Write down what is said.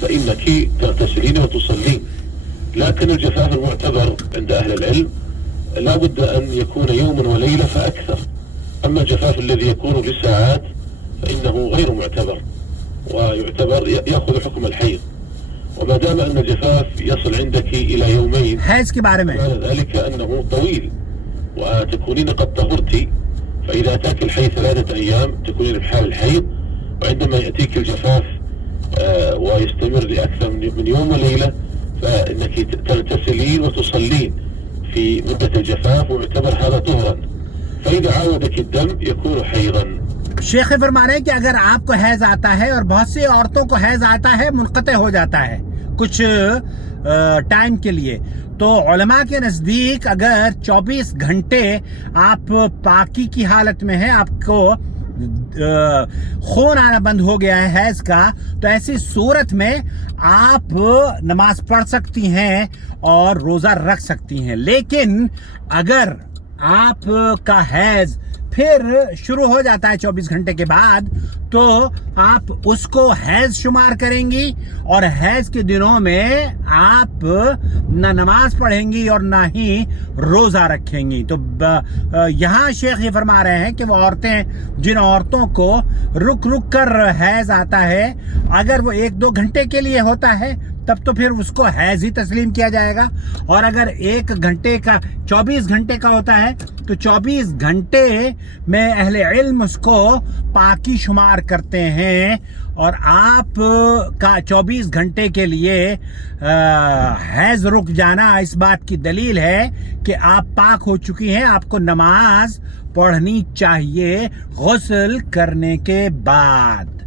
فإنك تغتسلين وتصلين. لكن الجفاف المعتبر عند أهل العلم لا بد أن يكون يوم وليلة فأكثر. أما الجفاف الذي يكون لساعات فإنه غير معتبر، ويعتبر يأخذ حكم الحيض. وما دام أن الجفاف يصل عندك إلى يومين حیض کے بارے میں معنى ذلك أنه طويل وتكونين قد طهرتي، فإذا أتاك الحيض 3 أيام تكونين بحال الحيض، وعندما يأتيك الجفاف ويستمر لأكثر من يوم وليلة فإنك تغتسلين وتصلين في مدة الجفاف، ويعتبر هذا طهرا، فإذا عاودك الدم يكون حيضا. شیخ فرما رہے ہیں کہ اگر آپ کو حیض آتا ہے، اور بہت سی عورتوں کو حیض آتا ہے منقطع ہو جاتا ہے کچھ ٹائم کے لیے، تو علماء کے نزدیک اگر 24 گھنٹے آپ پاکی کی حالت میں ہیں، آپ کو خون آنا بند ہو گیا ہے حیض کا، تو ایسی صورت میں آپ نماز پڑھ سکتی ہیں اور روزہ رکھ سکتی ہیں۔ لیکن اگر آپ کا حیض پھر شروع ہو جاتا ہے 24 گھنٹے کے بعد، تو آپ اس کو حیض شمار کریں گی، اور حیض کے دنوں میں آپ نہ نماز پڑھیں گی اور نہ ہی روزہ رکھیں گی۔ تو یہاں شیخ یہ فرما رہے ہیں کہ وہ عورتیں، جن عورتوں کو رک رک کر حیض آتا ہے، اگر وہ 1-2 گھنٹے کے لیے ہوتا ہے تب تو پھر اس کو حیض ہی تسلیم کیا جائے گا، اور اگر 1 گھنٹے کا 24 گھنٹے کا ہوتا ہے تو 24 گھنٹے میں اہل علم اس کو پاکی شمار کرتے ہیں، اور آپ کا 24 گھنٹے کے لیے حیض رک جانا اس بات کی دلیل ہے کہ آپ پاک ہو چکی ہیں، آپ کو نماز پڑھنی چاہیے غسل کرنے کے بعد۔